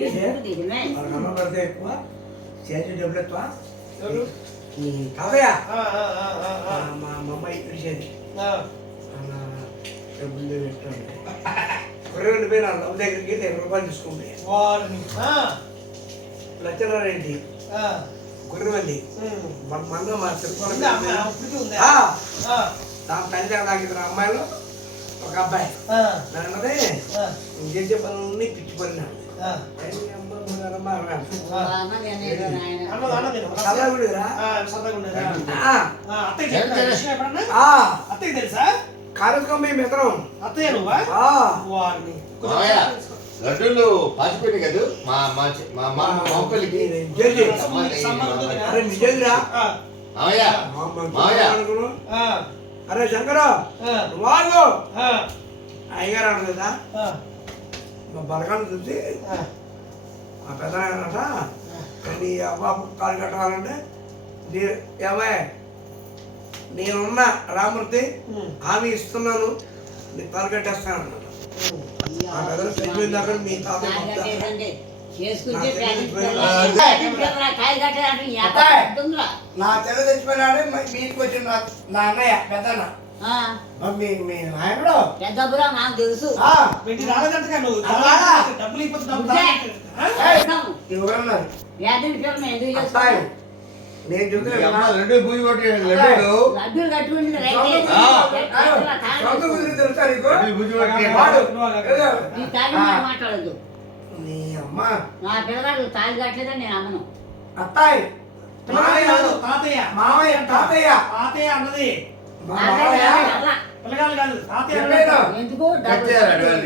అన్నం పడితే ఎక్కువ చేతి డబ్బులు ఎక్కువ కాదయ్య మా అమ్మాయి పిలిచేది డబ్బులు పెట్టండి 20,000 నా లవ్ దగ్గరికి 20 తీసుకుంటే లచ్చనారేంటి గుర్రవల్లి మన మా తిరుపతి తల్లి నాకు ఇద్దరు అమ్మాయిలు ఒక అబ్బాయి అన్నదే ఇంకేం పనులు పిచ్చి పని కార్యక్రమం మేము ఇద్దరం లడ్డూలు పాసిపోయినాయి కదా మా పెళ్ళికి అరే నిజంగా అరే శంకరు వాళ్ళు అయ్యగారు అన్నారు కదా మా బలగాన్ని చూసి మా పెద్దనట నీ అవ్వ కాలు కట్టాలంటే ఏమయ్య నేనున్న రామూర్తి హామీ ఇస్తున్నాను నీ కాలు కట్టేస్తాను అన్నమాట ఆ పెద్దలు చనిపోయిన దాకా మీ తాత నా చెల్ల తెచ్చిపోయినాడు మీకు వచ్చిన నా అన్నయ్య పెద్దన్న మీ నాయకుడు పెద్దబ్బురా నాకు తెలుసు నేను లడ్డూ పూజ కొట్టి లడ్డూలు కట్టుకుంటే మాట్లాడదు నీ అమ్మ నా పిల్లగాడు తాళి కట్టలేదని నేను అమ్మను అత్తాయి తాతయ్య మామయ్య తాతయ్య తాతయ్య అన్నది మామయ్య పిల్లగాలు కాదు తాతయ్య ఎందుకు